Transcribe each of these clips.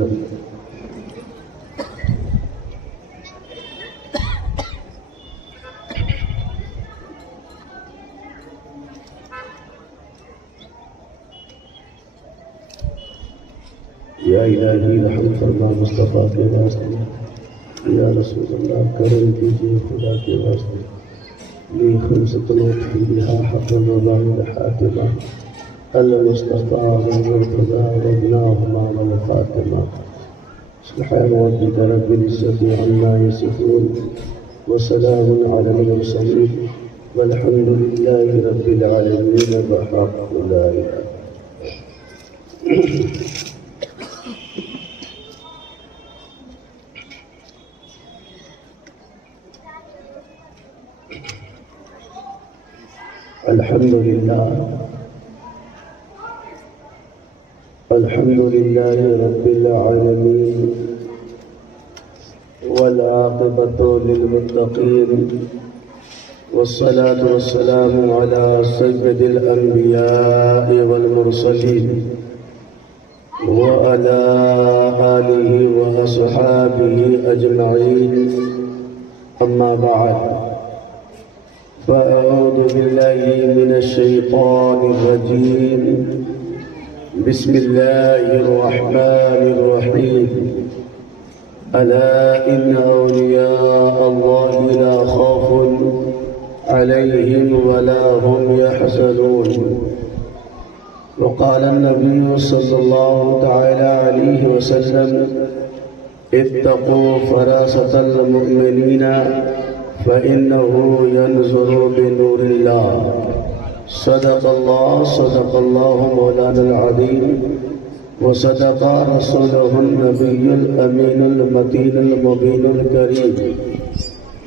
یا الہی رحم فرما مصطفیٰ کے واسطے، یا رسول اللہ کرم کیجیے خدا کے واسطے، لی خمسۃ فیہا حق الرضا الحاتمہ المصطفیٰ والمرتضیٰ وابناہما والفاطمہ سبحان ربک رب العزة عما یصفون وسلام علی المرسلین والحمد للہ رب العالمین بحق لا الہ الحمد لله رب العالمين والعاقبة للمتقين والصلاة والسلام على سيد الأنبياء والمرسلين وعلى آله وأصحابه أجمعين أما بعد فأعوذ بالله من الشيطان الرجيم بسم الله الرحمن الرحيم ألا إن أولياء الله لا خوف عليهم ولا هم يحزنون وقال النبي صلى الله تعالى عليه وسلم اتقوا فراسة المؤمنين فإنه ينظر بنور الله صدق الله مولانا العظيم وصدق رسوله النبي الأمين المتين المبين الكريم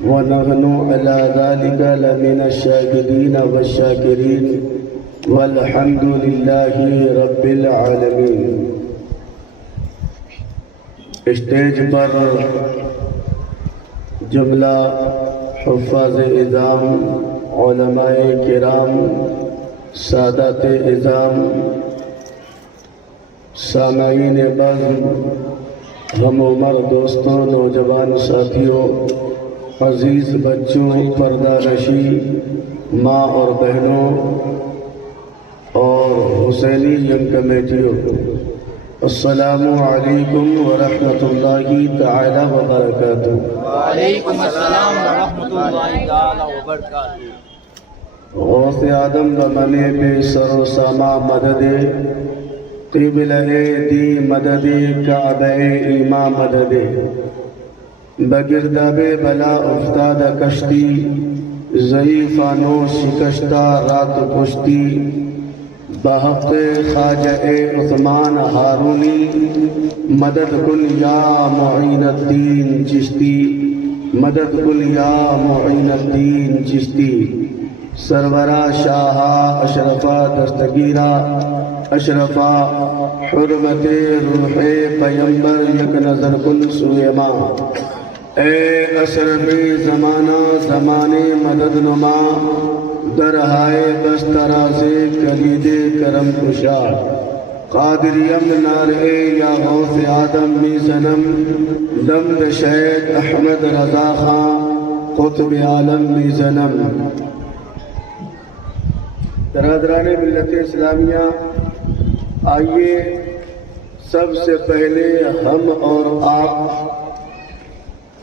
ونحن على ذلك لمن الشاهدين والشاكرين والحمد لله رب العالمين. اسٹیج پر جملہ حفاظ اعظام، علماء کرام، سادات اعظام، سامعین بزم، ہم عمر دوستوں، نوجوان ساتھیوں، عزیز بچوں، پردہ نشی ماں اور بہنوں اور حسینی ینگ کمیٹیوں، السلام علیکم ورحمۃ اللہ تعالی وبرکاتہ. وعلیکم السلام ورحمۃ اللہ تعالی وبرکاتہ. غوث آدم بمنے بے سر و ساما مدد، قبلہ دی مدد، کعبہ ایماں مدد، بگرداب بلا افتاد کشتی، ضعیفانو شکشتہ رات پشتی، بحق خواجہ عثمان ہارونی مدد کن یا معین الدین چشتی، مدد کن یا معین الدین چشتی. سرورہ شاہا اشرفہ دستگیرہ اشرفہ حرمت روح پیمبر یک نظر کن سوئے ماں. اے اشرف زمانہ زمانے مدد نما، درہائے بستراز کلید کرم کشاد. قادریم نارے یا غوث آدم می زنم، دمد شید احمد رضا خان قطب عالم می زنم. برادران ملت اسلامیہ، آئیے سب سے پہلے ہم اور آپ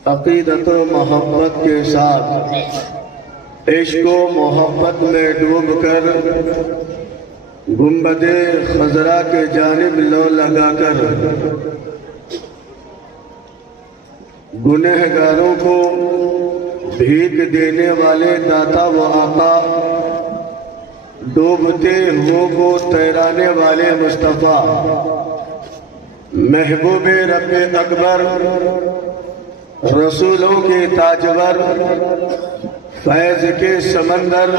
عقیدت و محبت کے ساتھ عشق و محبت میں ڈوب کر گنبد خضرا کے جانب لو لگا کر گنہگاروں کو بھیک دینے والے داتا و آقا، ڈوبتے ہوئوں کو تیرانے والے مصطفیٰ، محبوب رب اکبر، رسولوں کے تاجور، فیض کے سمندر،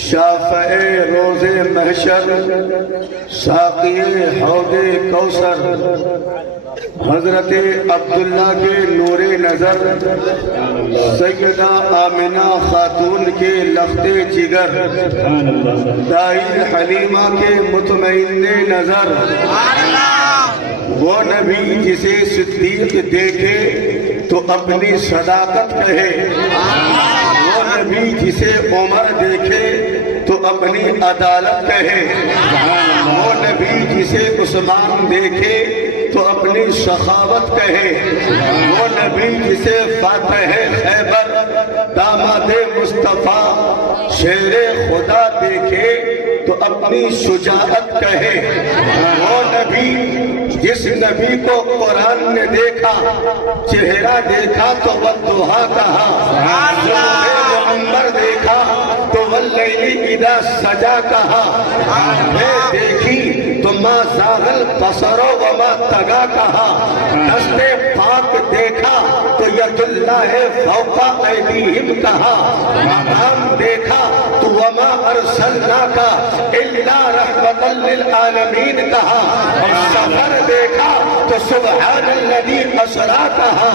شافع روز محشر، ساقی حوض کوثر، حضرت عبداللہ کے نور نظر، سیدہ آمنہ خاتون کے لخت جگر، دائی حلیمہ کے مطمئن نظر، وہ نبی جسے صدیق دیکھے تو اپنی صداقت کہے، وہ نبی جسے عمر دیکھے تو اپنی عدالت کہے، وہ نبی جسے عثمان دیکھے تو اپنی سخاوت کہے، وہ نبی جسے فاتح خیبر داماد مصطفیٰ شیر خدا دیکھے تو اپنی شجاعت کہے، وہ نبی جس نبی کو قرآن نے دیکھا چہرہ دیکھا تو والضحیٰ کہا، عمر دیکھا تو واللیل اذا سجا کہا، آنکھیں دیکھی تو ما زاغ البصر وما طغیٰ کہا، دست پاک دیکھا تو ید اللہ فوق ایدیہم کہا، مقام دیکھا تو وما ارسلناک الا رحمۃ للعالمین کہا، اور سفر دیکھا تو سبحان الذی اسریٰ کہا،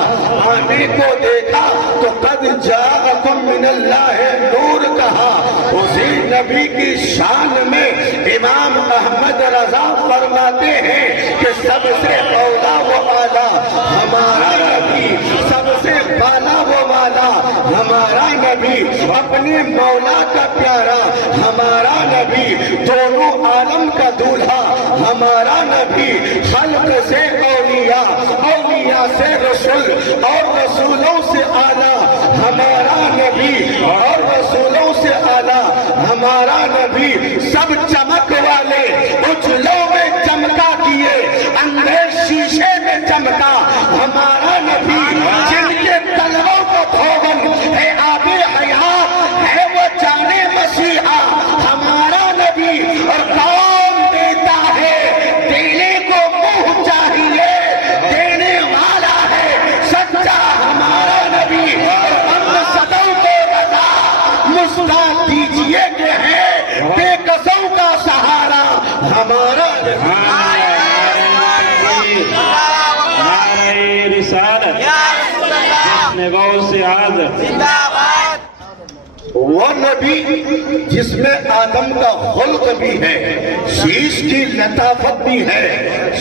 آنے کو دیکھا تو قد جاءکم من اللہ نور کہا۔ اسی نبی کی شان میں امام احمد رضا فرماتے ہیں کہ سب سے اولا و اعلیٰ ہمارا نبی، سب سے بالا و والا ہمارا نبی، اپنے مولا کا پیارا ہمارا نبی، دونوں عالم کا دولہا ہمارا نبی، خلق سے اولیاء، اولیاء سے رسول اور رسولوں سے اعلیٰ ہمارا نبی، اور رسولوں سے اعلیٰ ہمارا نبی، سب چمک والے اجلوں میں چمکا کیے اندھے شیشے میں چمکا ہمارا نبی، جن کے تلووں کو دھوبن ہے آب حیات ہے وہ جانے مسیحا ہمارا نبی، اور کون دیتا ہے دینے کو منہ چاہیے دینے والا ہے سچا ہمارا نبی، اور ہم صدوں کو رضا مستعد دیجئے کہ ہے بے قصوں کا سہارا ہمارا نبی۔ رسالت جس میں غوث اعظم وہ نبی جس میں آدم کا خلق بھی ہے، شیش کی لطافت بھی ہے،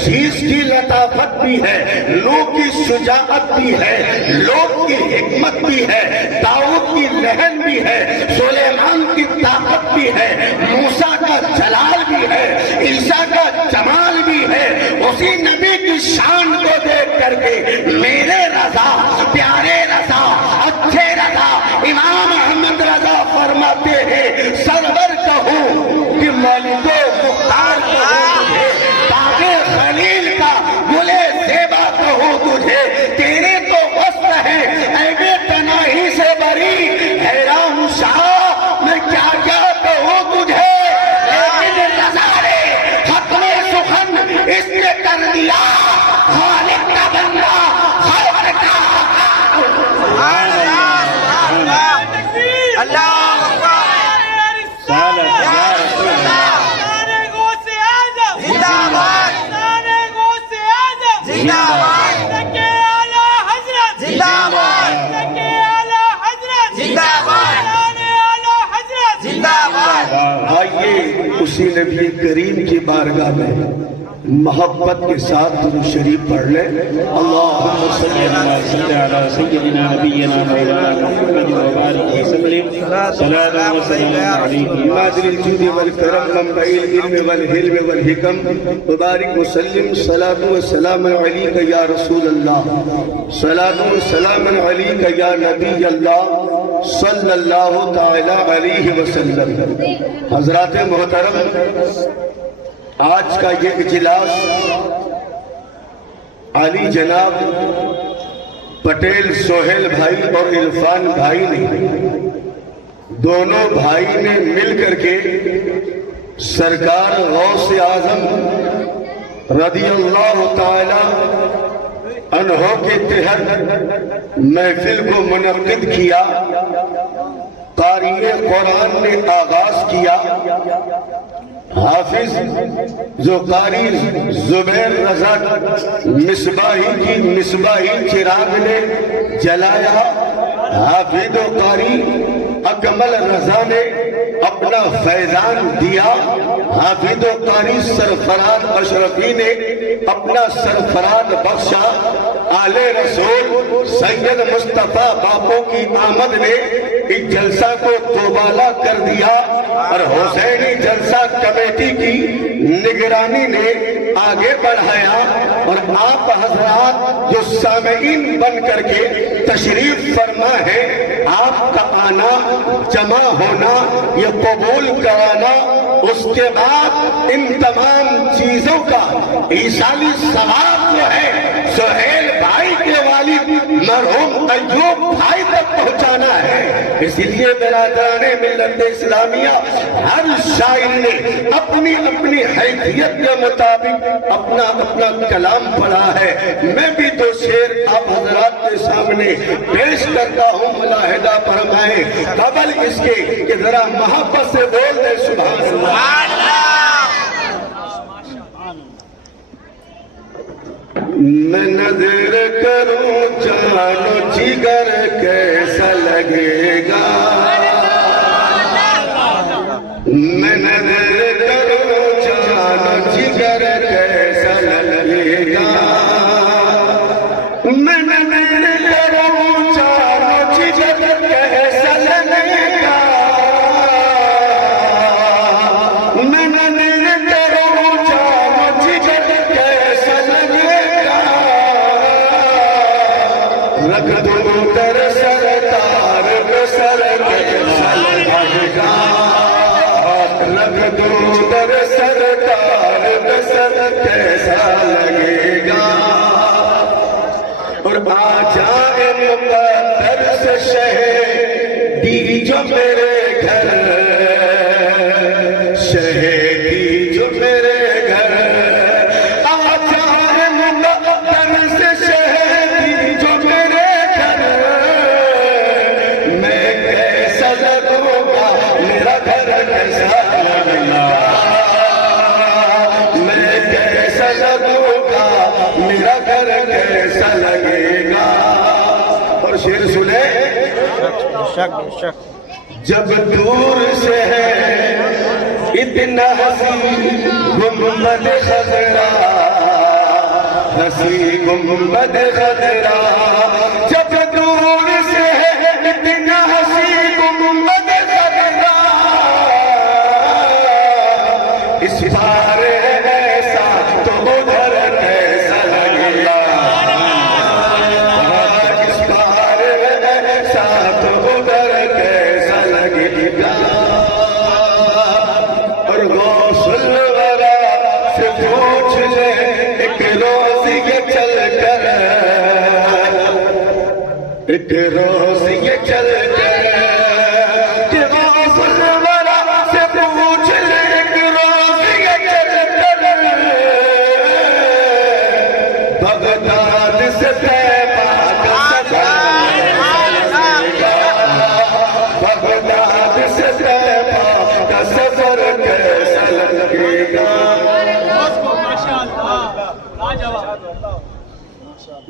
شیش کی لطافت بھی ہے، لوگ کی شجاعت بھی ہے، لوگ کی حکمت بھی ہے، داؤد کی لہن بھی ہے، سلیمان کی طاقت بھی ہے، موسیٰ کا جلال بھی ہے، عیسیٰ کا جمال بھی ہے۔ اسی نبی کی شان کو دیکھ کر کے میرے رضا، پیارے رضا، اچھے رضا، امام احمد رضا فرماتے ہیں سرور کہوں کہ مالک و مختار کہوں تجھے، باغ خلیل کا گل زیبا کہوں تجھے، تیرے تو وصف ہے عیب تناہی سے بری، حیران شاہ میں کیا کیا کہوں تجھے، لیکن رضا نے ختم سخن اس نے کر دیا، خالق کا بندہ خلق کا آئیے اسی نبی کریم کی بارگاہ میں محبت کے ساتھ درود شریف پڑھ لیں۔ اللہم صلی علی سیدنا نبینا مولانا محمد وبارک وسلم صلاۃ و سلام علیہ نادر الجود والکرم منبع العلم والحلم والحکم وبارک وسلم صلاۃ و سلام علیک یا رسول اللہ، صلاۃ و سلام علیک یا نبی اللہ صلی اللہ تعالی علیہ وسلم۔ حضرات محترم، آج کا یہ اجلاس علی جناب پٹیل سہیل بھائی اور عرفان بھائی نے، دونوں بھائی نے مل کر کے سرکار غوث اعظم رضی اللہ تعالی عنہ کے تحت محفل کو منعقد کیا۔ قاری قرآن نے آغاز کیا، حافظ جو قاری زبیر رضا مصباحی کی مصباحی چراغ نے جلایا، حافظ و قاری اکمل رضا نے اپنا فیضان دیا، حافظ و قاری سرفراز اشرفی نے اپنا سرفراز بخشا، آل رسول سید مصطفیٰ باپو کی آمد نے اس جلسہ کو دوبالا کر دیا، اور حسینی جلسہ کمیٹی کی نگرانی نے آگے بڑھایا، اور آپ حضرات جو سامعین بن کر کے تشریف فرما ہے، آپ کا آنا، جمع ہونا، یہ قبول کرانا، اس کے بعد ان تمام چیزوں کا ایصالی ثواب جو ہے سہیل بھائی کے والد مرحوم ایوب بھائی تک پہنچانا ہے۔ اس لیے برادران ملت اسلامیہ ہر شاعر نے اپنی اپنی حیثیت کے مطابق اپنا اپنا کلام پڑھا ہے۔ میں بھی دو شعر آپ حضرات کے سامنے پیش کرتا ہوں، ملاحظہ فرمائیں قبل اس کے کہ ذرا محبت سے بول دے سبحان اللہ۔ میں نظر کروں جان و جگر کیسا لگے گا، میں نظر کروں جان و جگر کیسا لگے گا، میں نظر کروں جان و جگر کیسا لگے گا، میں نظر کروں جان و جگر کیسا لگے گا، رکھ دوں در سرکار پہ سر کیسا لگے گا، رکھ دوں در سرکار پہ سر کیسا لگے گا، اور آ جائے مقدر سے شہیدی جو میرے گھر، شہیدی جو میرے گھر، آ جائے مقدر سے شہیدی جو میرے گھر، میں کیسا لگوں گا، میرا گھر کیسا لگے گا، میں کیسا لگوں گا، میرا گھر کیسا لگے گا۔ اور شعر سنے، جب دور سے ہے اتنا حسین گنبد خضرا، حسین گنبد خضرا، جب دور سے ہے اتنا حسین گنبد خضرا، اس پار ایسا تو ادھر کیسا لگے گا، اس پار ایسا تو ادھر کیسا لگے گا، اور غوث الورا سے پوچھ لے ایک روز یہ چل کر، ایک روز یہ چل کر، کہ غوث الورا سے پوچھ لے ایک روز یہ چل کر، بغداد سے طیبہ کا سفر کیسا لگے گا، بغداد سے طیبہ کا سفر کیسا لگے گا۔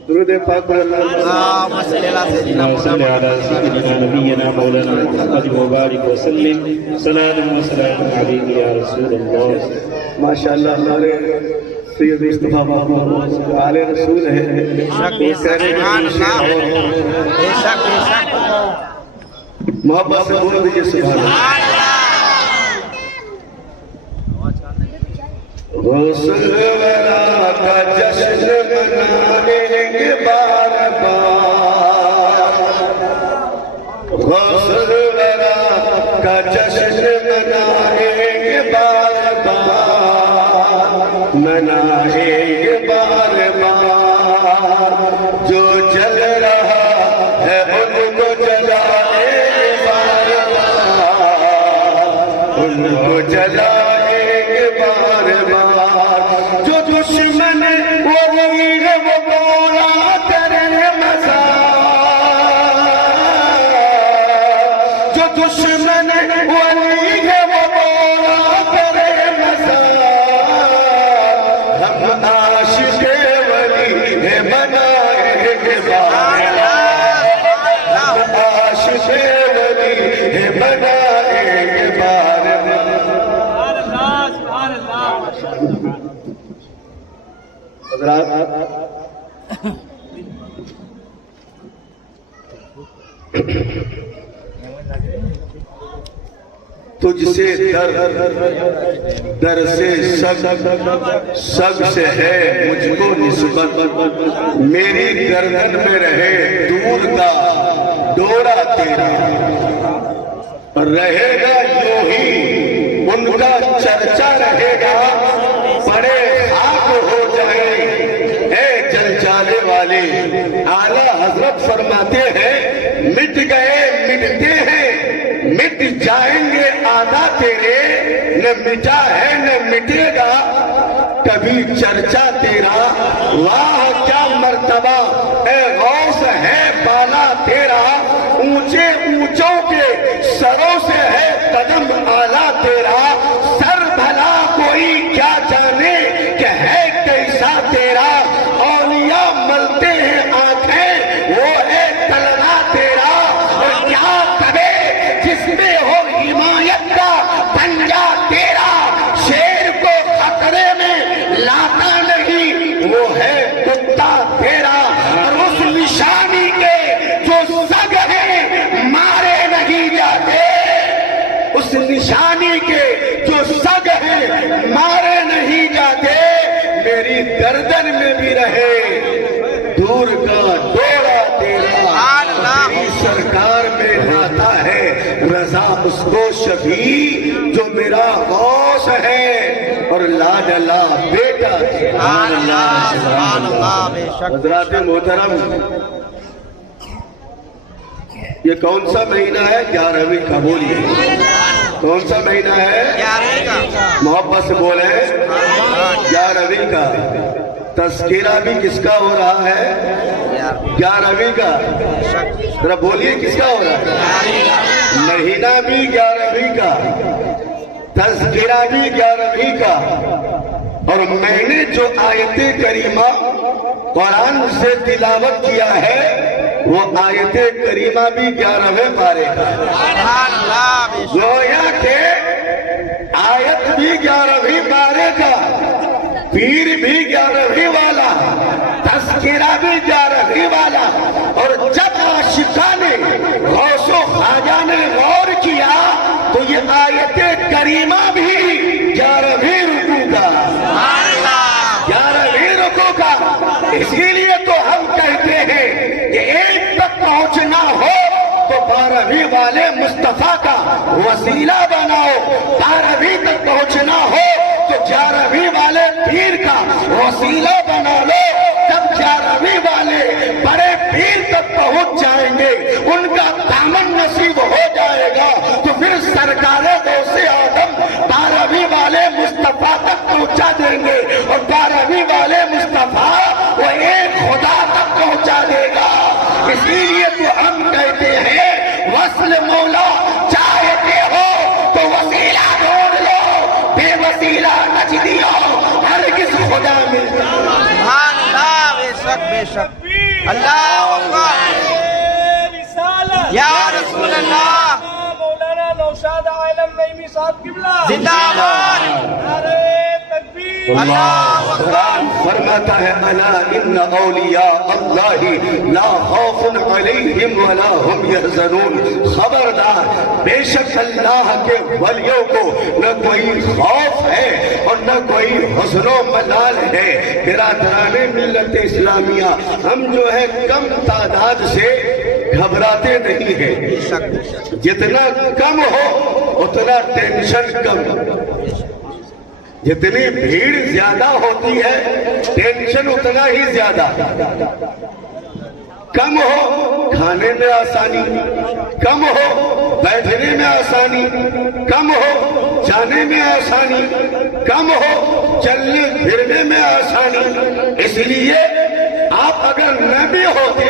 درود پاک پر اللهم صل على سيدنا نبينا مولانا محمد وبارك وسلم صلاة وسلام عليك يا رسول الله۔ ماشاءاللہ ہمارے سید مصطفیٰ باپو آل رسول ہیں، محبت سے بول دیجئے سبحان اللہ۔ غوث الورا کا جشن منائیں گے بار بار، غوث الورا کا جشن منائیں گے بار بار، منائیں گے بار بار، جو جل رہا ہے ان کو جلائیں گے بار بار، ان کو جلائیں گے بار بار، جو دشمن وہ ویر وہ بولا کرے مزار، جو دشمن وہ ویر وہ بولا کرے مزار، ہم عاشق ولی ہیں منائیں گے بار بار، ہم عاشق ولی ہیں منائیں گے بار تجھ سے در سے سب سے ہے مجھ کو نسبت، میری گردن میں رہے دور کا ڈورا تیرا، رہے گا یوں ہی ان کا چرچا رہے گا، بڑے خاک ہو جائیں اے جلجالے والے۔ اعلیٰ حضرت فرماتے ہیں مٹ گئے مٹتے ہیں، مٹ جائیں گے آدھا تیرے، نہ مٹا ہے نہ مٹے گا کبھی چرچا تیرا۔ واہ کیا مرتبہ اے غوث ہے بالا تیرا، اونچے اونچوں کے سروں سے ہے قدم اعلیٰ تیرا، سر بھلا کوئی کیا جانے کہ ہے کیسا تیرا، اولیاء ملتے ہیں آنکھیں وہ ہے تلنا تیرا، اور کیا کبے جس میں ہو حمایت کا پنجا تیرا، شیر کو خطرے میں لاتا نہیں وہ ہے کتا تیرا، اور اس نشانی کے جو سگ ہیں مارے نہیں جاتے، اس نشانی کے جو سگ ہیں مارے نہیں جاتے، میری گردن میں بھی رہے دور کا ڈورا تیرا، میری سرکار میں لاتا ہے رضا اس کو شفیع جو میرا غوث ہے اور لاڈلا بیٹا تیرا۔ حضرات محترم، یہ کون سا مہینہ ہے؟ 11ویں کا، بولیے کون سا مہینہ ہے؟ 11ویں کا، محبت سے بولے 11ویں کا۔ تذکرہ بھی کس کا ہو رہا ہے؟ 11ویں کا۔ ذرا بولیے کس کا ہو رہا ہے؟ مہینہ بھی 11ویں کا، تذکرہ بھی 11ویں کا، اور میں نے جو آیت کریمہ قرآن سے تلاوت کیا ہے وہ آیت کریمہ بھی 11ویں پارے کا، گویا کہ آیت بھی 11ویں پارے کا، پیر بھی 11ویں والا، تذکرہ بھی 11ویں والا، اور جب عاشقان غوث و خواجہ نے غور کیا تو یہ آیت کریمہ بھی 11ویں رکوع کا، 11ویں رکوع کا۔ اسی لیے تو ہم کہتے ہیں کہ ایک تک پہنچنا ہو تو 12ویں والے مصطفیٰ کا وسیلہ بناؤ، 12ویں تک پہنچنا ہو تو 11ویں والے پیر کا وسیلہ بنا لو، جب 11ویں والے بڑے پیر تک پہنچ جائیں گے، ان کا دامن نصیب ہو جائے گا، تو پھر سرکار غوث آدم 12ویں والے مصطفیٰ تک پہنچا دیں گے، اور 12ویں والے مصطفیٰ وہ ایک خدا تک پہنچا دے گا۔ اسی لیے تو ہم کہتے ہیں وصل مولا چاہتے ہو تو وسیلہ ڈھونڈ لو، بے وسیلہ نجدی ہو ہرگز خدا ملتا۔ سبحان اللہ، بے شک بے شک، اللہ اکبر، یا رسول اللہ، مولانا نوشاد عالم نعیمی صاحب قبلہ زندہ باد، نعرہ تکبیر، اللہ اکبر۔ قرآن فرماتا ہے الا ان اولیاء اللہ لا خوف علیہم ولا هم یحزنون، خبردار بے شک اللہ کے ولیوں کو نہ کوئی خوف ہے اور نہ کوئی حزن و ملال ہے۔ برادران ملت اسلامیہ، ہم جو ہے کم تعداد سے گھبراتے نہیں ہیں، جتنا کم ہو اتنا ٹینشن کم، جتنی بھیڑ زیادہ ہوتی ہے ٹینشن اتنا ہی زیادہ، کم ہو کھانے میں آسانی، کم ہو بیٹھنے میں آسانی، کم ہو جانے میں آسانی، کم ہو چلنے پھرنے میں آسانی۔ اس لیے آپ اگر نہ بھی ہوتے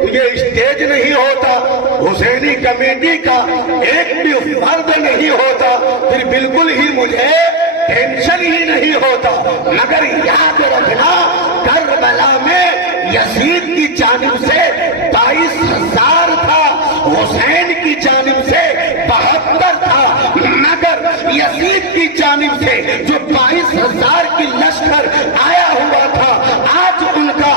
تو یہ اسٹیج نہیں ہوتا، حسینی کمیٹی کا ایک بھی فرد نہیں ہوتا، پھر بالکل ہی مجھے ٹینشن ہی نہیں ہوتا۔ مگر یاد رکھنا کربلا میں یزید کی جانب سے 22,000 تھا، حسین کی جانب سے 72 تھا، مگر یزید کی جانب سے جو 22,000 کی لشکر آیا ہوا تھا، آج ان کا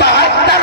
72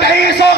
2300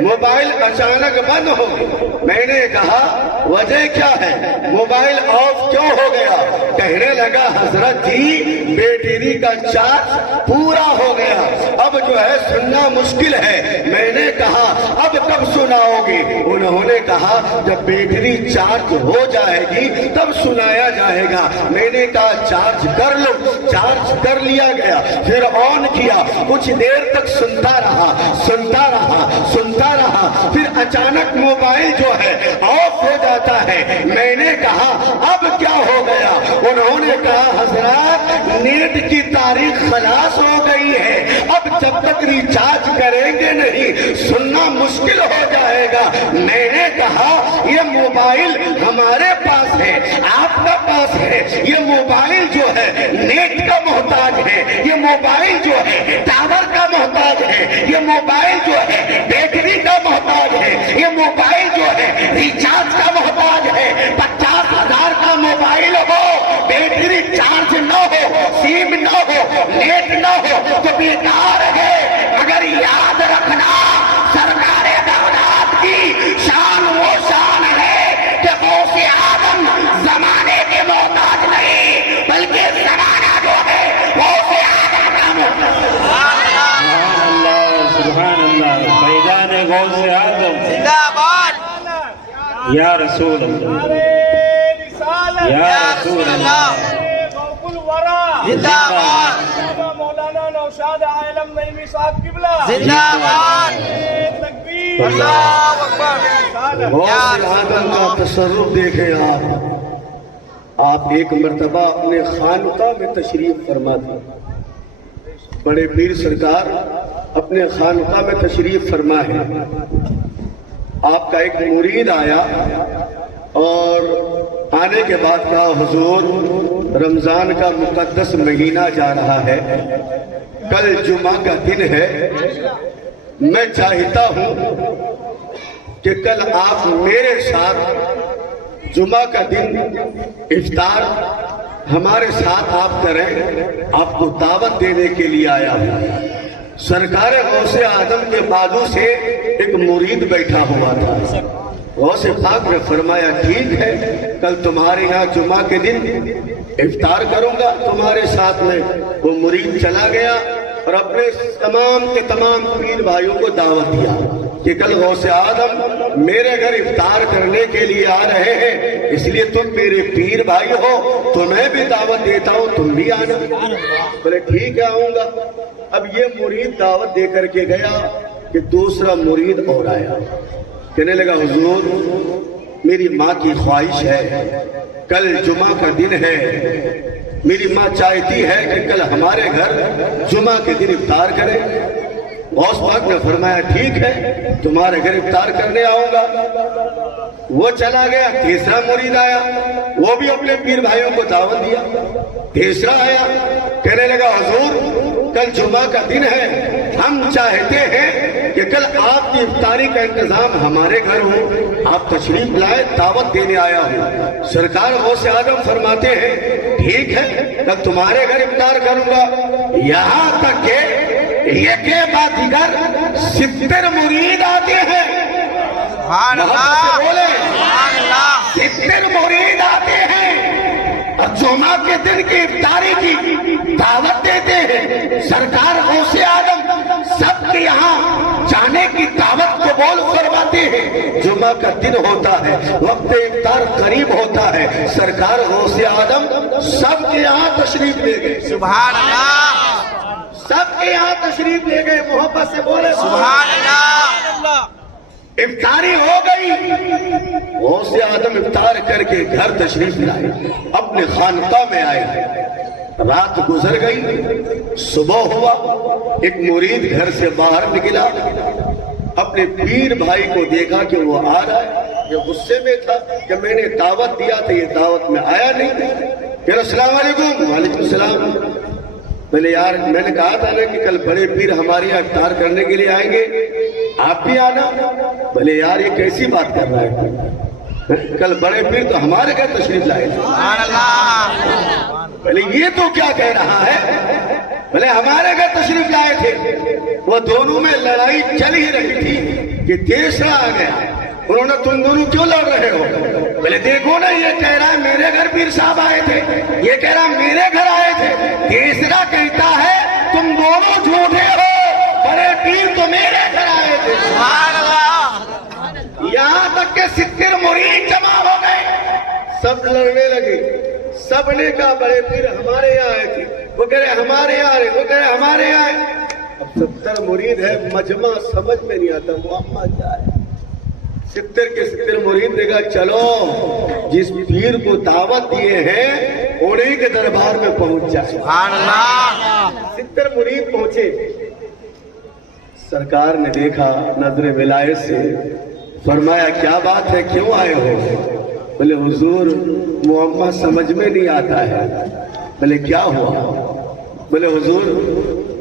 موبائل اچانک بند ہو گئی۔ میں نے کہا وجہ کیا ہے، موبائل آف کیوں ہو گیا؟ کہنے لگا حضرت جی بیٹری کا چارج پورا ہو گیا، اب جو ہے سننا مشکل ہے۔ میں نے کہا اب کب سناؤ گے؟ انہوں نے کہا جب بیٹری چارج ہو جائے گی تب سنایا جائے گا۔ میں نے کہا چارج کر لو، چارج کر لیا گیا، پھر آن کیا، کچھ دیر تک سنتا رہا، پھر اچانک موبائل جو ہے آف ہو جاتا ہے۔ میں نے کہا اب کیا ہو گیا؟ انہوں نے کہا حضرات نیٹ کی تاریخ خلاص ہو گئی ہے، اب جب تک ریچارج کریں گے نہیں سننا مشکل ہو جائے گا۔ میں نے کہا یہ موبائل ہمارے پاس ہے، آپ کا پاس ہے، یہ موبائل جو ہے نیٹ کا محتاج ہے، یہ موبائل جو ہے ٹاور کا محتاج ہے، یہ موبائل جو ہے بیٹری کا محتاج ہے، یہ موبائل جو ہے ریچارج کا محتاج ہے۔ 50,000 کا موبائل ہو، بیٹری چارج نہ ہو، سیم نہ ہو، نیٹ نہ ہو تو بیکار ہے۔ اگر یاد رکھنا سرکار دولت کی شان وہ شان ہے کہ غوث آدم زمانے کے محتاج نہیں بلکہ زمانہ جو ہے غوث آدم کا محتاج۔ سبحان اللہ، میدان غوث آدم زندہ باد، یا رسول اللہ، رسالت یا رسول اللہ، غوث الورا زندہ باد، بابا مولانا نوشاد عالم نعیمی صاحب قبلہ زندہ باد، تکبیر، اللہ اکبر۔ غوث آدم کا تصرف دیکھیں آپ ایک مرتبہ اپنے خانقاہ میں تشریف فرما تھے، بڑے پیر سرکار اپنے خانقاہ میں تشریف فرما ہے۔ آپ کا ایک مرید آیا اور آنے کے بعد کہا حضور رمضان کا مقدس مہینہ جا رہا ہے، کل جمعہ کا دن ہے، میں چاہتا ہوں کہ کل آپ میرے ساتھ جمعہ کا دن افطار ہمارے ساتھ آپ کریں، آپ کو دعوت دینے کے لیے آیا ہوں۔ سرکار غوث آدم کے بازو سے ایک مرید بیٹھا ہوا تھا۔ غوث پاک نے فرمایا ٹھیک ہے کل تمہارے یہاں جمعہ کے دن افطار کروں گا تمہارے ساتھ میں۔ وہ مرید چلا گیا اور اپنے تمام کے تمام پیر بھائیوں کو دعوت دیا کہ کل غوث آدم میرے گھر افطار کرنے کے لیے آ رہے ہیں، اس لیے تم میرے پیر بھائی ہو، تمہیں بھی دعوت دیتا ہوں، تم بھی آنا۔ بولے ٹھیک ہے آؤں گا۔ اب یہ مرید دعوت دے کر کے گیا کہ دوسرا مرید اور آیا، کہنے لگا حضور میری ماں کی خواہش ہے، کل جمعہ کا دن ہے، میری ماں چاہتی ہے کہ کل ہمارے گھر جمعہ کے دن افطار کرے۔ غوث پاک نے فرمایا ٹھیک ہے تمہارے گھر افطار کرنے آؤں گا۔ وہ چلا گیا، تیسرا مرید آیا، وہ بھی اپنے پیر بھائیوں کو دعوت دیا۔ تیسرا آیا، کہنے لگا حضور کل جمعہ کا دن ہے، ہم چاہتے ہیں کہ کل آپ کی افطاری کا انتظام ہمارے گھر ہو، آپ تشریف لائے، دعوت دینے آیا ہوں۔ سرکار غوث آدم فرماتے ہیں ٹھیک ہے کل تمہارے گھر افطار کروں گا، یہاں تک کہ یہ کے بعد دیگر 70 مرید آتے ہیں۔ سبحان اللہ، بولے سبحان اللہ، 70 مرید آتے ہیں اور جمعہ کے دن کی افطاری کی دعوت دیتے ہیں۔ سرکار غوث آدم سب کے یہاں جانے کی دعوت قبول فرماتے ہیں۔ جمعہ کا دن ہوتا ہے، وقت افطار قریب ہوتا ہے، سرکار غوث آدم سب کے یہاں تشریف لے گئے۔ سبحان اللہ، سب کے یہاں تشریف لے گئے، محبت سے بولے سبحان اللہ۔ افطاری ہو گئی، غوث آدم افطار کر کے گھر تشریف لائے، اپنے خانقاہ میں آئے۔ رات گزر گئی، صبح ہوا، ایک مرید گھر سے باہر نکلا، اپنے پیر بھائی کو دیکھا کہ وہ آ رہا ہے، یہ غصے میں تھا کہ میں نے دعوت دیا تھا یہ دعوت میں آیا نہیں۔ کہ السلام علیکم۔ وعلیکم السلام۔ میں نے یار میں نے کہا تھا نا کہ کل بڑے پیر ہمارے یہاں افطار کرنے کے لیے آئیں گے، آپ بھی آنا۔ بھلے یار یہ کیسی بات کر رہا ہے، کل بڑے پیر تو ہمارے گھر تشریف لائے تھے۔ سبحان اللہ، بھلے یہ تو کیا کہہ رہا ہے، بھلے ہمارے گھر تشریف لائے تھے۔ وہ دونوں میں لڑائی چل ہی رہی تھی، کہ تیسرا آ گیا. انہوں نے تم دونوں کیوں لڑ رہے ہو؟ بولے دیکھو نا یہ کہہ رہا ہے میرے گھر پیر صاحب آئے تھے, یہ کہہ رہا میرے گھر آئے تھے. تیسرا کہتا ہے تم دونوں جھوٹے ہو, بڑے پیر تو میرے گھر آئے تھے. سبحان اللہ. یہاں تک کہ 70 مرید جمع ہو گئے, سب لڑنے لگے. سب نے کہا بڑے پیر ہمارے یہاں آئے تھے, وہ کہہ رہے ہمارے یہاں آئے, وہ کہہ رہے ہمارے یہاں آئے. اب 70 مرید ہے, مجمع سمجھ میں نہیں آتا معاملہ کیا ہے. 70 کے 70 مرید نے کہا چلو جس پیر کو دعوت دیے ہیں انہیں کے دربار میں پہنچ جائے. سبحان اللہ. 70 مرید پہنچے. سرکار نے دیکھا نظر ولایت سے, فرمایا کیا بات ہے, کیوں آئے ہو؟ بولے حضور معاملہ سمجھ میں نہیں آتا ہے. بولے کیا ہوا؟ بولے حضور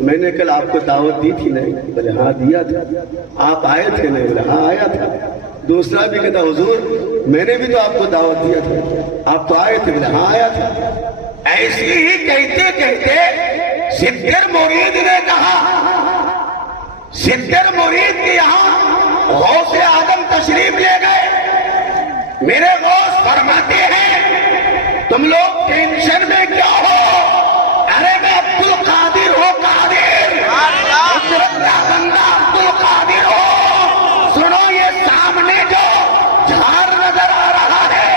میں نے کل آپ کو دعوت دی تھی نہیں؟ بولے ہاں دیا تھا. آپ آئے تھے نہیں؟ بولے ہاں آیا تھا. دوسرا بھی کہتا حضور میں نے بھی تو آپ کو دعوت دیا تھا, آپ تو آئے تھے؟ بولے ہاں آیا تھا. ایسی ہی کہتے کہتے 70 مرید نے کہا, 70 مرید کے یہاں غوث اعظم تشریف لے گئے. میرے غوث فرماتے ہیں تم لوگ ٹینشن میں کیا ہو؟ ارے میں عبد القادر ہو, قادر قدرت کا بندہ عبد القادر ہو. سنو یہ سامنے جو جھاڑ نظر آ رہا ہے,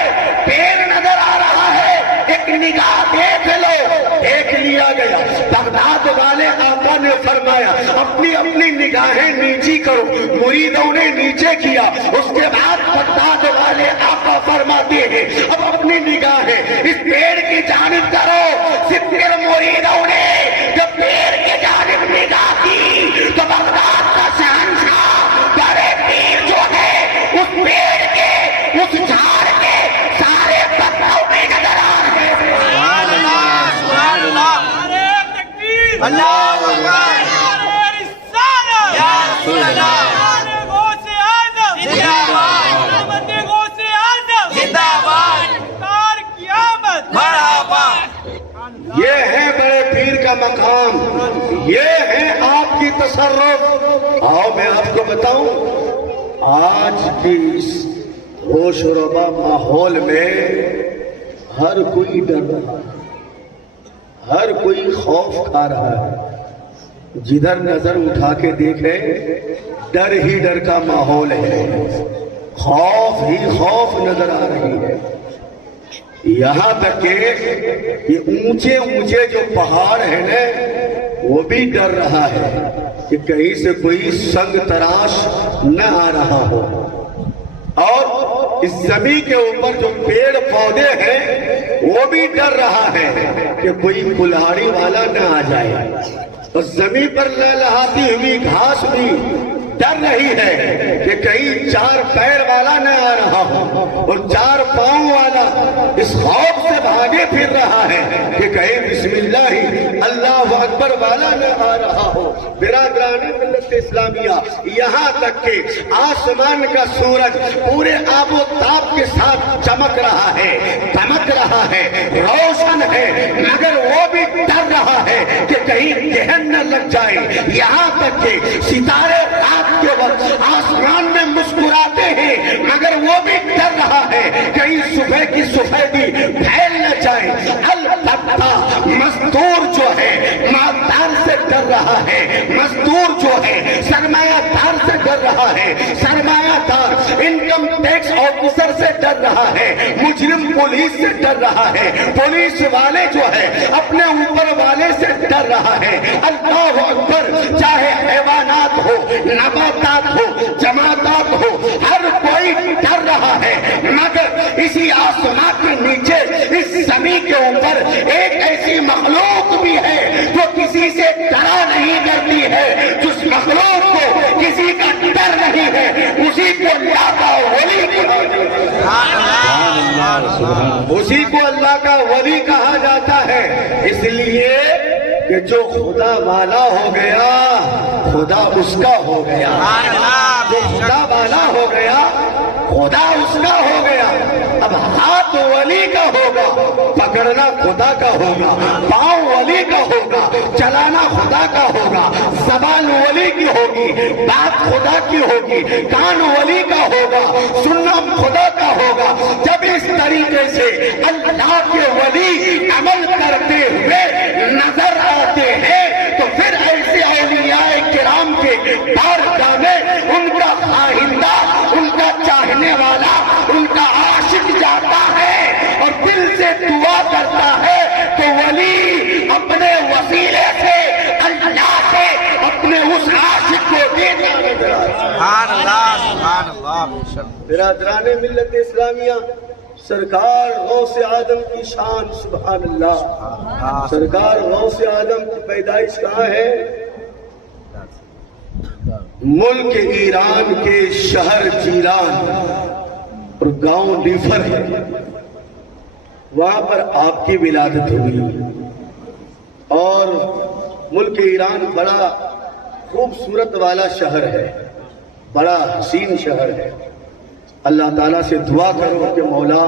پیڑ نظر آ رہا ہے, ایک نگاہ دیکھ لو. دیکھ لیا گیا. بغداد والے آقا نے فرمایا اپنی اپنی نگاہیں نیچی کرو. مریدوں نے نیچے کیا. اس کے بعد بغداد والے آقا فرماتے ہیں اب اپنی نگاہیں اس پیڑ کی جانب کرو. 70 مریدوں نے جب پیڑ کی جانب نگاہ کی تو بغداد کا شہنشاہ بڑے پیر جو ہے اس پیڑ کے, اس جھاڑ کے سارے پتوں میں نظر آ رہے ہیں. سبحان اللہ. سبحان اللہ. نعرہ تکبیر, اللہ اکبر. نعرہ رسالت, یا رسول اللہ. نعرہ غوث اعظم, زندہ باد. نعمت غوث اعظم, زندہ باد. انکار قیامت. مرحبا. یہ ہے بڑے پیر کا مقام, یہ ہے آپ کی تصرف. آؤ میں آپ کو بتاؤں آج کی اس ہوش و ربا ماحول میں ہر کوئی ڈر رہا ہے, ہر کوئی خوف کھا رہا ہے. جدھر نظر اٹھا کے دیکھے ڈر ہی ڈر کا ماحول ہے, خوف ہی خوف نظر آ رہی ہے. یہاں تک کہ یہ اونچے اونچے جو پہاڑ ہیں نا وہ بھی ڈر رہا ہے کہ کہیں سے کوئی سنگ تراش نہ آ رہا ہو. اور اس زمین کے اوپر جو پیڑ پودے ہیں وہ بھی ڈر رہا ہے کہ کوئی کلاڑی والا نہ آ جائے. اور زمین پر لہلہاتی ہوئی گھاس بھی ڈر رہی ہے کہ کہیں 4 پیر والا نہ آ رہا ہو, اور 4 پاؤں والا اس خوف سے بھاگے پھر رہا ہے کہ کہیں بسم اللہ ہی اللہ اکبر والا نہ آ رہا ہو. برادران ملت اسلامیہ, یہاں تک کہ آسمان کا سورج پورے آب و تاب کے ساتھ چمک رہا ہے, دمک رہا ہے, روشن ہے, مگر وہ بھی ڈر رہا ہے کہ کہیں دہن نہ لگ جائے. یہاں تک کہ ستارے رات کے وقت آسمان میں مسکراتے ہیں مگر وہ بھی ڈر رہا ہے کہیں صبح کی سفیدی پھیل نہ جائے. البتہ مزدور جو ہے مالدار سے ڈر رہا ہے, مزدور جو ہے سرمایہ دار سے ڈر رہا ہے, سرمایہ دار انکم ٹیکس آفیسر سے ڈر رہا ہے, مجرم پولیس سے ڈر رہا ہے, پولیس والے جو ہے اپنے اوپر والے سے ڈر رہا ہے. اللہ اکبر. چاہے حیوانات ہو, نباتات ہو, جماعتات ہو, ہر کوئی ڈر رہا ہے. مگر اسی آسمان کے نیچے اس زمین کے اوپر ایک ایسی مخلوق بھی ہے جو کسی سے ڈرا نہیں کرتی ہے. جس مخلوق کو کسی کا ڈر نہیں ہے اسی کو اللہ کا ولی کہا جاتا ہے. اسی کو اللہ کا ولی کہا جاتا ہے. اس لیے کہ جو خدا والا ہو گیا خدا اس کا ہو گیا, جو خدا والا ہو گیا خدا اس کا ہو گیا، اب ہاتھ ولی کا ہوگا، پکڑنا خدا کا ہوگا، پاؤں ولی کا ہوگا، چلانا خدا کا ہوگا، زبان ولی کی ہوگی، بات خدا کی ہوگی، کان ولی کا ہوگا، سننا خدا کا ہوگا۔ جب اس طریقے سے اللہ کے ولی عمل کرتے ہوئے نظر آتے ہیں تو پھر ایسے اولیاء کرام کے بارگاہ میں ان کا خواہندہ، ان کا چاہنے والا، ان کا عاشق جاتا ہے اور دل سے دعا کرتا ہے تو ولی اپنے وسیلے سے اللہ سے اپنے اس عاشق کو دیتا نظر آتا ہے۔ سبحان اللہ سبحان اللہ بے شک۔ برادران ملت اسلامیہ، سرکار غوث آدم کی شان سبحان اللہ۔ سرکار غوث آدم کی پیدائش کہاں ہے؟ ملک ایران کے شہر جیلان اور گاؤں ڈیفر ہے، وہاں پر آپ کی ولادت ہوئی۔ اور ملک ایران بڑا خوبصورت والا شہر ہے، بڑا حسین شہر ہے۔ اللہ تعالیٰ سے دعا کرو کہ مولا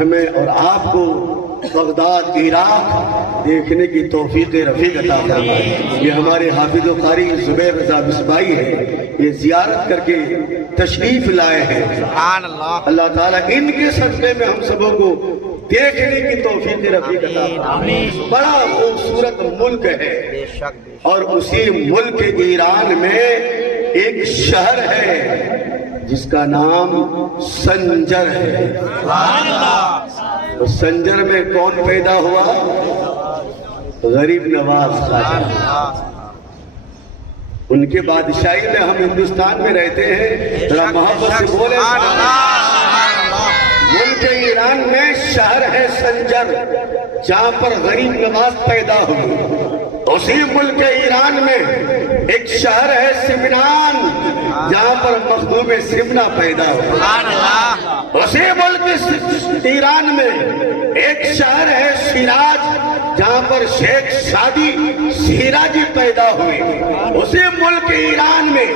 ہمیں اور آپ کو بغداد عراق دیکھنے کی توفیق رفیق عطا فرمائے۔ یہ ہمارے حافظ و قاری زبیر رضا مصباحی ہیں، یہ زیارت کر کے تشریف لائے ہیں۔ سبحان اللہ۔ اللہ تعالیٰ ان کے صدقے میں ہم سبوں کو دیکھنے کی توفیق رفیق عطا فرمائے۔ بڑا خوبصورت ملک ہے، بے شک بے شک۔ اور اسی ملک ایران میں ایک شہر ہے جس کا نام سنجر ہے۔ تو سنجر میں کون پیدا ہوا؟ غریب نواز خواجہ۔ ان کے بادشاہی میں ہم ہندوستان میں رہتے ہیں، ذرا محبت سے بولے۔ ملک ایران میں شہر ہے سنجر جہاں پر غریب نواز پیدا ہوئے۔ اسی ملک ایران میں ایک شہر ہے سمنان جہاں پر مخدوم سمنا پیدا ہوا۔ اسی ملک ایران میں ایک شہر ہے سراج جہاں پر شیخ شادی سراجی پیدا ہوئے۔ اسی ملک ایران میں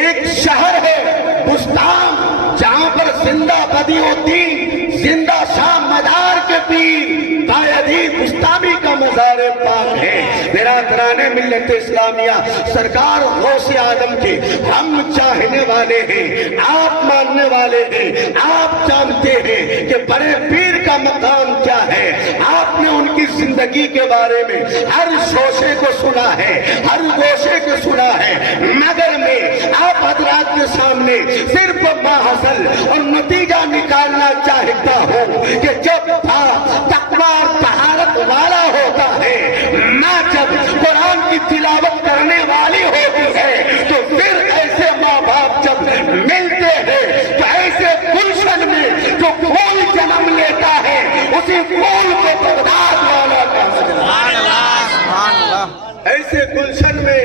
ایک شہر ہے بستان جہاں پر زندہ بدی الدین زندہ شام مدار کے پیر قائدی بستانی کا مزار پاک ہے۔ برادران ملت اسلامیہ، سرکار غوث آدم کے ہم چاہنے والے ہیں، آپ ماننے والے ہیں، آپ جانتے ہیں کہ بڑے پیر کا مقام کیا ہے۔ آپ نے ان کی زندگی کے بارے میں ہر شوشے کو سنا ہے، ہر گوشے کو سنا ہے، مگر میں آپ حضرات کے سامنے صرف ماحصل اور نتیجہ نکالنا چاہتا ہوں کہ جب تقویٰ اور طہارت والا ہوتا ہے، ماں جب قرآن کی تلاوت کرنے والی ہوتی ہے، تو پھر ایسے ماں باپ جب ملتے ہیں تو ایسے گلشن میں جو پھول جنم لیتا ہے اسی پھول کو بغداد والا کہا جاتا ہے۔ ایسے گلشن میں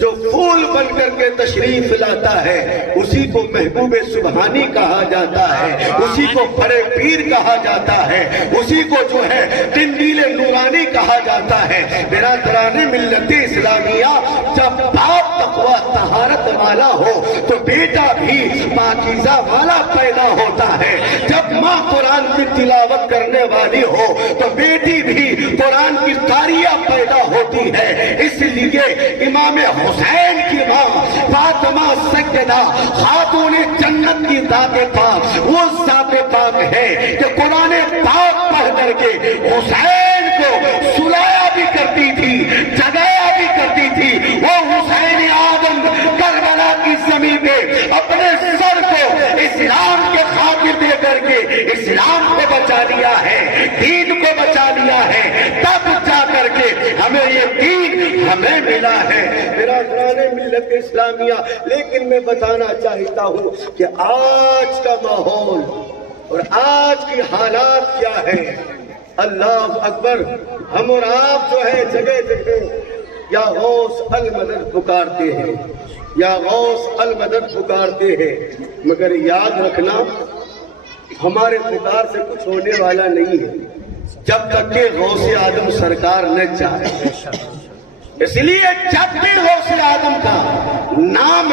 جو پھول بن کر کے تشریف لاتا ہے اسی کو محبوب سبحانی کہا جاتا ہے، اسی کو بڑے پیر کہا جاتا ہے، اسی کو جو ہے قندیل نورانی کہا جاتا ہے۔ برادران ملت اسلامیہ، جب باپ تقویٰ طہارت والا ہو تو بیٹا بھی پاکیزہ والا پیدا ہوتا ہے۔ جب ماں قرآن کی تلاوت کرنے والی ہو تو بیٹی بھی قرآن کی قاریہ پیدا ہوتی ہے۔ اس لیے امام حسین کی ماں فاطمہ سیدہ خاتون جنت کی ذات پاک وہ ذات پاک ہے کہ قرآن پاک پڑھ کر کے حسین کو سلایا بھی کرتی تھی، جگایا بھی کرتی تھی۔ وہ حسین آدم کربلا کی زمین پہ اپنے سر کو اسلام کے خاطر دے کر کے اسلام کو بچا لیا ہے، دین کو بچا لیا ہے، تب جا کر کے ہمیں یہ دین ہمیں ملا ہے۔ برادران ملت اسلامیہ، لیکن میں بتانا چاہتا ہوں کہ آج کا ماحول اور آج کی حالات کیا ہے۔ اللہ اکبر، ہم اور آپ جو ہے جگہ جگہ یا غوث المدد پکارتے ہیں، یا غوث المدد پکارتے ہیں، مگر یاد رکھنا ہمارے پکار سے کچھ ہونے والا نہیں ہے جب تک کہ غوث آدم سرکار نہ چاہے۔ اس لیے جب بھی غوث آدم کا نام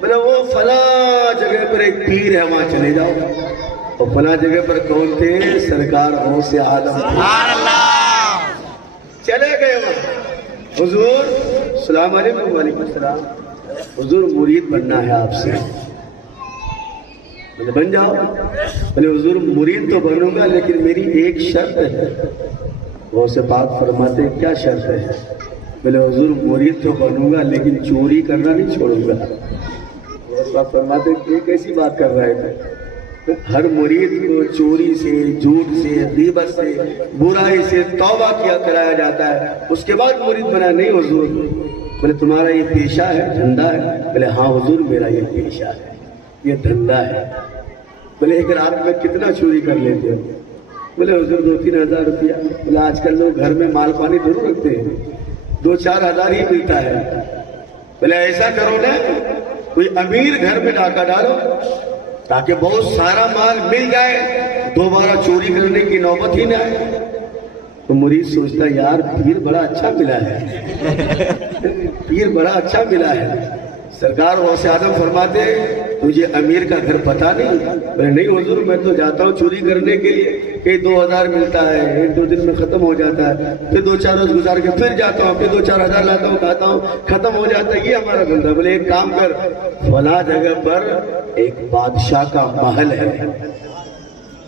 بولے وہ فلاں جگہ پر ایک پیر ہے وہاں چلے جاؤ. اور فلاں جگہ پر کون تھے؟ سرکار غوث عالم. سبحان اللہ. چلے گئے وہاں. حضور السلام علیکم. وعلیکم السلام. حضور مرید بننا ہے آپ سے. بولے بن جاؤ. بولے حضور مرید تو بنوں گا لیکن میری ایک شرط ہے. غوث پاک فرماتے کیا شرط ہے؟ بولے حضور مرید تو بنوں گا لیکن چوری کرنا نہیں چھوڑوں گا. غوث پاک فرماتے یہ کیسی بات کر رہے تھے؟ ہر مرید کو چوری سے، جھوٹ سے، غیبت سے، برائی سے توبہ کیا کرایا جاتا ہے، اس کے بعد مرید بنا. نہیں حضور. بولے تمہارا یہ پیشہ ہے، دھندا ہے؟ بولے ہاں حضور میرا یہ پیشہ ہے، یہ دھندا ہے. بولے ایک رات میں کتنا چوری کر لیتے ہو؟ بولے حضور 2-3 ہزار روپیہ. بولے آج کل لوگ گھر میں مال پانی ضرور رکھتے ہیں، 2-4 ہزار ہی ملتا ہے. بولے ایسا کرو نا، کوئی امیر گھر میں ڈاکہ ڈالو تاکہ بہت سارا مال مل جائے، دوبارہ چوری کرنے کی نوبت ہی نہ آئے. تو مرید سوچتا یار پیر بڑا اچھا ملا ہے، پیر بڑا اچھا ملا ہے. سرکار غوث اعظم فرماتے تجھے امیر کا گھر پتا نہیں؟ بولے نہیں حضور میں تو جاتا ہوں چوری کرنے کے لیے، کہیں 2000 ملتا ہے، 1-2 دن میں ختم ہو جاتا ہے، پھر 2-4 روز گزار کے پھر جاتا ہوں، پھر 2-4 ہزار لاتا ہوں، کھاتا ہوں، ختم ہو جاتا ہے. یہ ہمارا دھندا. بولے ایک کام کر، فلاں جگہ پر ایک بادشاہ کا محل ہے،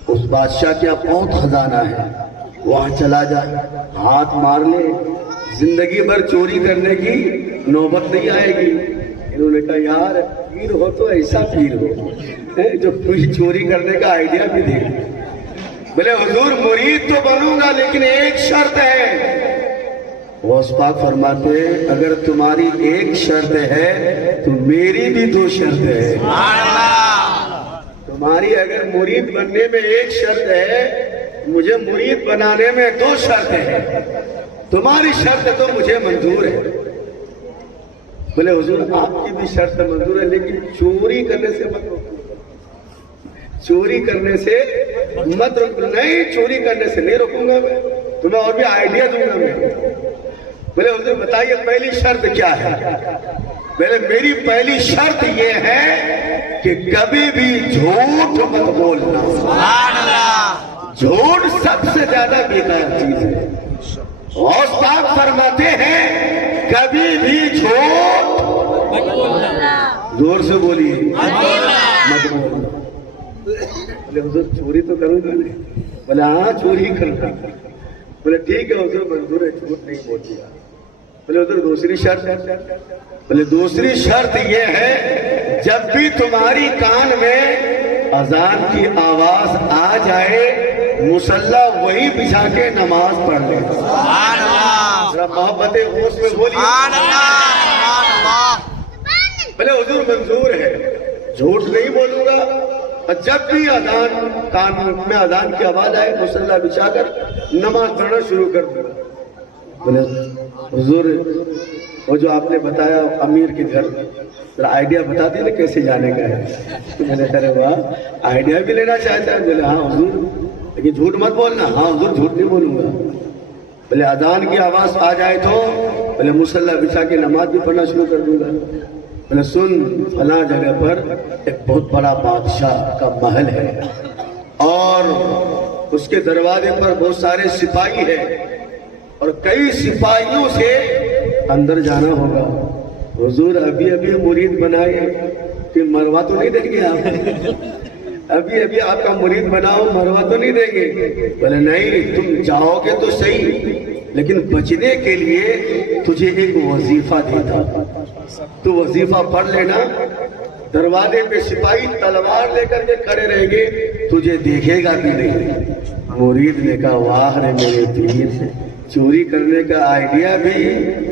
اس بادشاہ کے بہت خزانہ ہے، وہاں چلا جا، ہاتھ مار لے، زندگی بھر چوری کرنے کی نوبت نہیں آئے گی. انہوں نے کہا یار پیر ہو تو ایسا پیر ہو جو چوری کرنے کا آئیڈیا بھی دے. بولے حضور مرید تو بنوں گا لیکن ایک شرط ہے. غوث پاک فرماتے اگر تمہاری ایک شرط ہے تو میری بھی 2 شرط ہے. تمہاری اگر مرید بننے میں ایک شرط ہے، مجھے مرید بنانے میں 2 شرط ہے. تمہاری شرط تو مجھے منظور ہے. بولے حضور آپ کی بھی شرط منظور ہے لیکن چوری کرنے سے مت روکو. چوری کرنے سے مت روکو. نہیں چوری کرنے سے نہیں روکوں گا میں، تمہیں اور بھی آئیڈیا دوں گا میں. بولے حضور بتائیے پہلی شرط کیا ہے؟ بولے میری پہلی شرط یہ ہے کہ کبھی بھی جھوٹ مت بولنا. جھوٹ سب سے زیادہ بیکار چیز ہے. غوث پاک فرماتے ہیں کبھی بھی جھوٹ مت بولنا. زور سے بولیے مت بولنا. بولے حضور چوری تو کروں گا نہیں؟ بولے ہاں چوری کرنا. بولے ٹھیک ہے حضور منظور ہے، جھوٹ نہیں بولتی. بولے حضور دوسری شرط ہے؟ بولے دوسری شرط یہ ہے جب بھی تمہاری کان میں اذان کی آواز آ جائے مصلی وہی بچھا کے نماز پڑھ لے. ذرا محبت غوث میں بولیے. بولے حضور منظور ہے، جھوٹ نہیں بولوں گا، اور جب بھی اذان کان میں اذان کی آواز آئے مصلی بچھا کر نماز پڑھنا شروع کر دوں گا. بولے حضور وہ جو آپ نے بتایا امیر کے گھر، ذرا آئیڈیا بتا دیے نا کیسے جانے کا ہے. میں نے کہا واہ آئیڈیا بھی لینا چاہتا ہے. بولے ہاں حضور لیکن جھوٹ مت بولنا. ہاں حضور جھوٹ نہیں بولوں گا. بولے اذان کی آواز آ جائے تو بولے مصلی بچھا کے نماز بھی پڑھنا شروع کر دوں گا. بولے سن فلاں جگہ پر ایک بہت بڑا بادشاہ کا محل ہے اور اس کے دروازے پر بہت سارے سپاہی ہیں اور کئی سپاہیوں سے اندر جانا ہوگا. حضور ابھی ابھی مرید بنائے کہ مروا تو نہیں دیں گے آپ؟ ابھی ابھی آپ کا مرید بناؤ مروا تو نہیں دیں گے؟ بولے نہیں تم جاؤ گے تو صحیح لیکن بچنے کے لیے تجھے ایک وظیفہ دیتا. تو وظیفہ پڑھ لینا. دروازے پہ سپاہی تلوار لے کر کے کھڑے رہیں گے، تجھے دیکھے گا بھی نہیں. مرید نے کہا واہ رے میرے پیر، چوری کرنے کا آئیڈیا بھی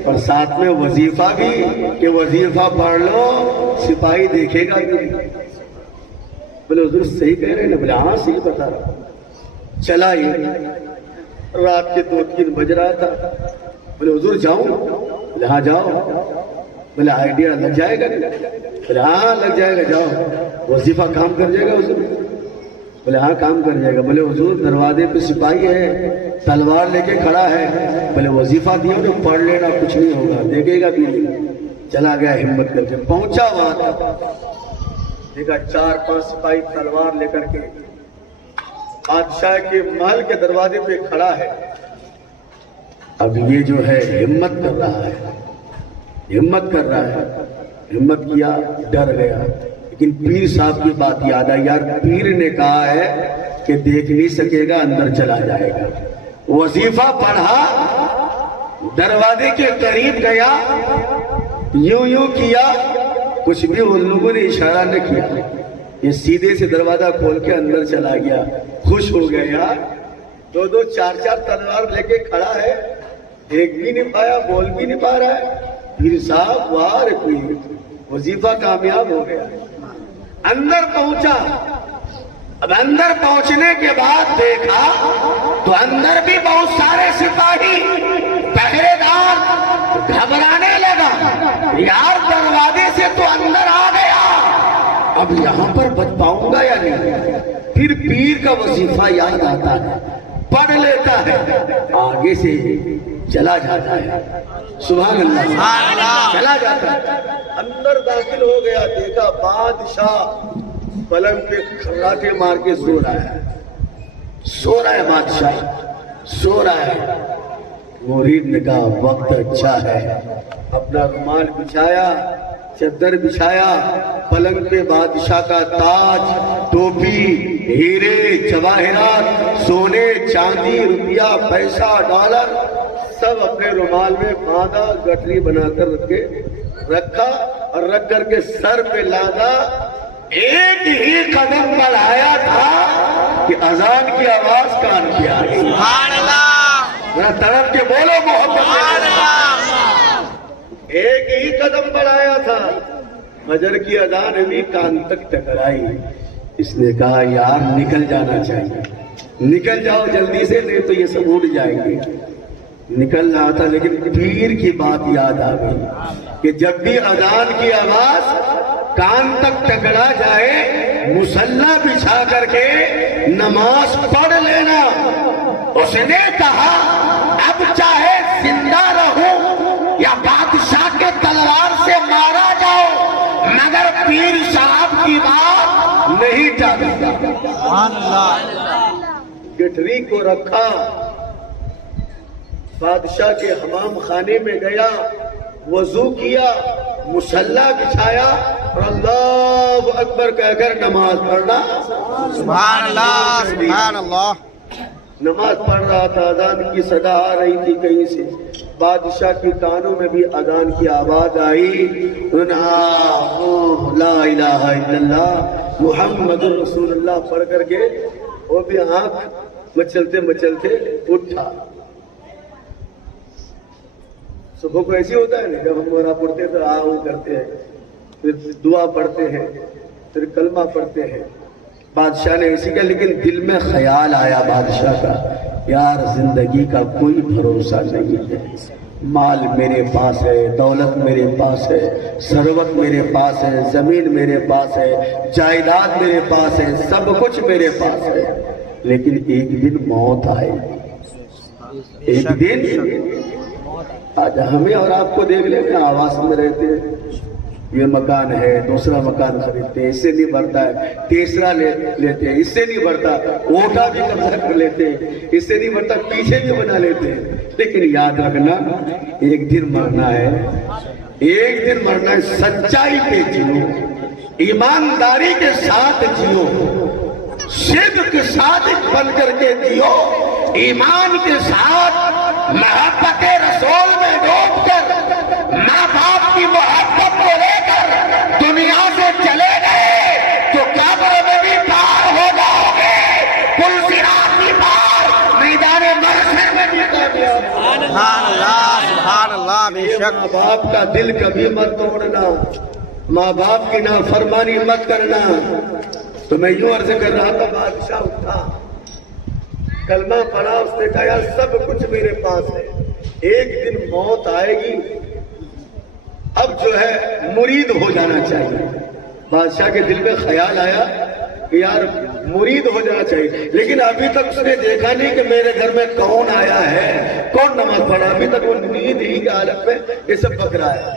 اور ساتھ میں وظیفہ بھی کہ وظیفہ پڑھ لو سپاہی دیکھے گا بھی نہیں. بولے حضور صحیح کہہ رہے ہیں نا؟ بولے ہاں صحیح بتا رہا. چلا یہ رات کے 2-3 بج رہا تھا. بولے حضور جاؤں؟ بولے ہاں جاؤ. بولے آئیڈیا لگ جائے گا؟ بولے ہاں لگ جائے گا جاؤ. وظیفہ کام کر جائے گا حضور؟ بولے ہاں کام کر جائے گا. بولے حضور دروازے پہ سپاہی ہے تلوار لے کے کھڑا ہے. بولے وظیفہ دیا تو پڑھ لینا کچھ نہیں ہوگا، دیکھے گا بھی نہیں. چلا گیا ہمت کر کے، پہنچا وہاں تک، دیکھا 4-5 سپاہی تلوار لے کر کے بادشاہ کے محل کے دروازے پہ کھڑا ہے۔ اب یہ جو ہے ہمت کر رہا ہے، ہمت کر رہا ہے، ہمت کیا، ڈر گیا، لیکن پیر صاحب کی بات یاد آئی، یار پیر نے کہا ہے کہ دیکھ نہیں سکے گا، اندر چلا جائے گا۔ وظیفہ پڑھا، دروازے کے قریب گیا، یوں کیا، کچھ بھی ان لوگوں نے اشارہ نہ کیا، یہ سیدھے سے دروازہ کھول کے اندر چلا گیا۔ خوش ہو گیا، یار 2-2 4-4 تلوار لے کے کھڑا ہے، دیکھ بھی نہیں پایا، بول بھی نہیں پا رہا ہے۔ پیر صاحب وار کوئی وظیفہ کامیاب ہو گیا۔ اندر پہنچا، اب اندر پہنچنے کے بعد دیکھا تو اندر بھی بہت سارے سپاہی پہرے دار، گھبرانے لگا، یار دروازے سے تو اندر آ گیا، اب یہاں پر بچ پاؤں گا یا نہیں؟ پھر پیر کا وظیفہ یاد آتا ہے، پڑھ لیتا ہے، آگے سے چلا جاتا ہے، سبحان اللہ، چلا جاتا ہے۔ اندر داخل ہو گیا، دیکھا بادشاہ پلنگ پہ کھراٹے مار کے سو رہا ہے، سو رہا ہے، بادشاہ سو رہا ہے۔ مرید نے کہا وقت اچھا ہے، اپنا رومال بچھایا، چادر بچھایا، پلنگ پہ بادشاہ کا تاج، ٹوپی، ہیرے جواہرات، سونے چاندی، روپیہ، پیسہ، ڈالر سب اپنے رومال میں باندھا، گٹری بنا کر رکھا اور رکھ کر کے سر پہ لادا۔ ایک ہی قدم بڑھایا تھا کہ اذان کی آواز کان پہ آ گئی۔ سبحان اللہ، ذرا تڑپ کے بولو محبت سبحان اللہ۔ ایک ہی قدم بڑھایا تھا، فجر کی اذان بھی کان تک ٹکرائی۔ اس نے کہا یار نکل جانا چاہیے، نکل جاؤ جلدی سے، نہیں تو یہ سب اٹھ جائیں گے۔ نکل رہا تھا لیکن پیر کی بات یاد آ گئی کہ جب بھی اذان کی آواز کان تک ٹکرا جائے، مصلی بچھا کر کے نماز پڑھ لینا۔ اس نے کہا اب چاہے زندہ رہوں یا بادشاہ کے تلوار سے مارا جاؤ، مگر پیر صاحب کی بات نہیں ٹالوں گا۔ سبحان اللہ۔ گٹری کو رکھا، بادشاہ کے حمام خانے میں گیا، وضو کیا، مصلی بچھایا اور اللہ اکبر کہہ کر نماز پڑھنا۔ سبحان اللہ، سبحان اللہ۔ نماز پڑھ رہا تھا، اذان کی صدا آ رہی تھی کہیں سے، بادشاہ کے کانوں میں بھی اذان کی آواز آئی، لا الہ الا اللہ محمد رسول اللہ پڑھ کر کے وہ بھی آنکھ مچلتے مچلتے اٹھا۔ صبح کو ایسی ہوتا ہے نا، جب ہم مرا پڑھتے تو آؤ کرتے ہیں، پھر دعا پڑھتے ہیں، پھر کلمہ پڑھتے ہیں۔ بادشاہ نے اسی کا، لیکن دل میں خیال آیا بادشاہ کا، یار زندگی کا کوئی بھروسہ نہیں ہے، مال میرے پاس ہے، دولت میرے پاس ہے، ثروت میرے پاس ہے، زمین میرے پاس ہے، جائیداد میرے پاس ہے، سب کچھ میرے پاس ہے، لیکن ایک دن موت آئے گی، ایک دن۔ آج ہمیں اور آپ کو دیکھ لیں کہ آواز میں رہتے ہیں، یہ مکان ہے، دوسرا مکان خریدتے ہیں، اس سے نہیں بڑھتا ہے، تیسرا لیتے ہیں، اس سے نہیں بڑھتا، اوٹا بھی قبضہ کر لیتے ہیں، اس سے نہیں بڑھتا، پیچھے بھی بنا لیتے ہیں۔ لیکن یاد رکھنا ایک دن مرنا ہے، ایک دن مرنا ہے۔ سچائی پہ جیو، ایمانداری کے ساتھ جیو، صدق صادق بن کر کے جیو، ایمان کے ساتھ محبت رسول میں ڈوب کر، ماں باپ کی محبت کو لے کر دنیا سے چلے گئے تو قبر میں بھی پار ہو جاؤ گے، پل صراط بھی پار، میدان محشر میں بھی کامیاب۔ سبحان اللہ، سبحان اللہ، بے شک۔ ماں باپ کا دل کبھی مت توڑنا، ماں باپ کی نافرمانی مت کرنا۔ تو میں یوں عرض کر رہا تھا، بادشاہ اٹھا، کلمہ پڑھا، اس نے کہا یار سب کچھ میرے پاس ہے، ایک دن موت آئے گی، اب جو ہے مرید ہو جانا چاہیے۔ بادشاہ کے دل میں خیال آیا کہ یار مرید ہو جانا چاہیے، لیکن ابھی تک اس نے دیکھا نہیں کہ میرے گھر میں کون آیا ہے، کون نماز پڑھا، ابھی تک وہ نیند ہی کی حالت میں یہ سب پک رہا ہے۔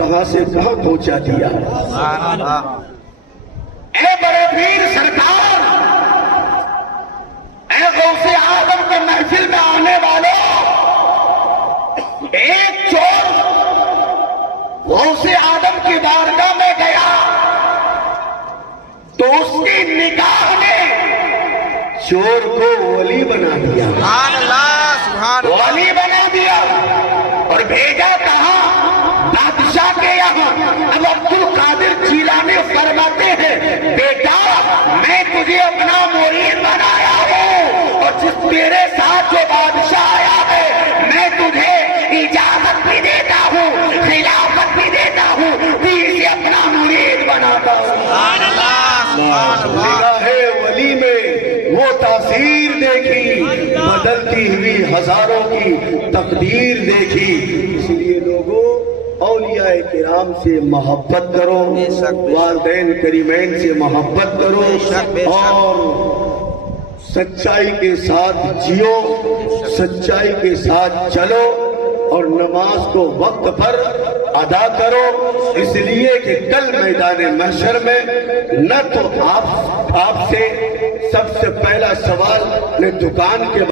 کہاں سے کہاں پہنچا دیا۔ اے بڑے پیر سرکار، اے غوث آدم کے محفل میں آنے والوں، ایک چور غوث آدم کی بارگاہ میں گیا تو اس کی نگاہ نے چور کو ولی بنا دیا، سبحان اللہ، سبحان اللہ۔ ولی بنا دیا اور بھیجا کہاں؟ بادشاہ کے یہاں۔ اب عبد القادر جیلانی فرماتے ہیں بیٹا میں تجھے اپنا مرید بنایا ہوں، اور جس میرے ساتھ جو بادشاہ آیا ہے میں تجھے اجازت بھی دیتا ہوں، خلافت بھی دیتا ہوں، بھی اسے اپنا مرید بناتا ہوں۔ سبحان اللہ، سبحان اللہ۔ نگاہ ولی میں وہ تاثیر دیکھی، بدلتی ہوئی ہزاروں کی تقدیر دیکھی۔ اس لیے لوگوں اولیاء کرام سے محبت کرو، والدین کریمین سے محبت کرو، اور سچائی کے ساتھ جیو، سچائی کے ساتھ چلو، اور نماز کو وقت پر ادا کرو، اس لیے کہ کل میدان محشر میں نہ تو آپ سے سب سے پہلا سوال میں دکان کے